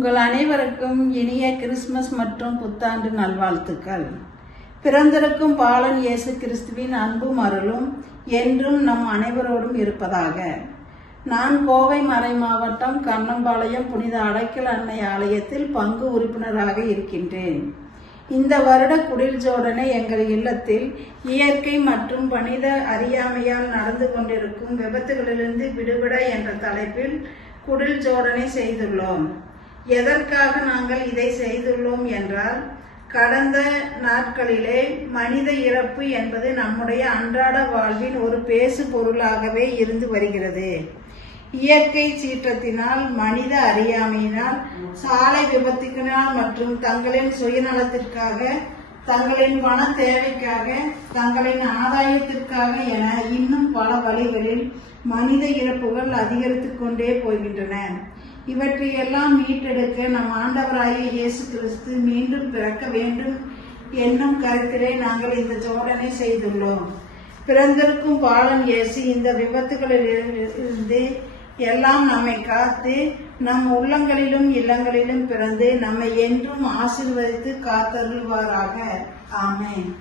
உங்கள் அனைவருக்கும் இனிய கிறிஸ்துமஸ் மற்றும் புத்தாண்டு நல்வாழ்த்துக்கள். பிறந்திருக்கும் பாலன் இயேசு கிறிஸ்துவின் அன்பும் அருளும் என்றும் நம் அனைவரோடும் இருப்பதாக. நான் கோவை மறை மாவட்டம் கண்ணம்பாளையம் புனித அடைக்கல் அன்னை ஆலயத்தில் பங்கு உறுப்பினராக இருக்கின்றேன். இந்த வருட குடில் ஜோடனை எங்கள் இல்லத்தில் இயற்கை மற்றும் மனித அறியாமையால் நடந்து கொண்டிருக்கும் விபத்துகளிலிருந்து விடுபட என்ற தலைப்பில் குடில் ஜோடனை செய்துள்ளோம். எதற்காக நாங்கள் இதை செய்துள்ளோம் என்றால், கடந்த நாட்களிலே மனித இறப்பு என்பது நம்முடைய அன்றாட வாழ்வின் ஒரு பேசு பொருளாகவே இருந்து வருகிறது. இயற்கை சீற்றத்தினால், மனித அறியாமையினால், சாலை விபத்துக்கினால் மற்றும் தங்களின் சுயநலத்திற்காக, தங்களின் பண தேவைக்காக, தங்களின் ஆதாயத்திற்காக என இன்னும் பல வழிகளில் மனித இறப்புகள் அதிகரித்துக் கொண்டே போகின்றன. இவற்றையெல்லாம் மீட்டெடுக்க நம் ஆண்டவராகிய இயேசு கிறிஸ்து மீண்டும் பிறக்க வேண்டும் என்னும் கருத்திலே நாங்கள் இந்த ஜோடனை செய்துள்ளோம். பிறந்திருக்கும் பாலன் இயேசு இந்த விபத்துகளிலிருந்து எல்லாம் நம்மை காத்து நம் உள்ளங்களிலும் இல்லங்களிலும் பிறந்து நம்மை என்றும் ஆசீர்வதித்து காத்தருள்வாராக. ஆமென்.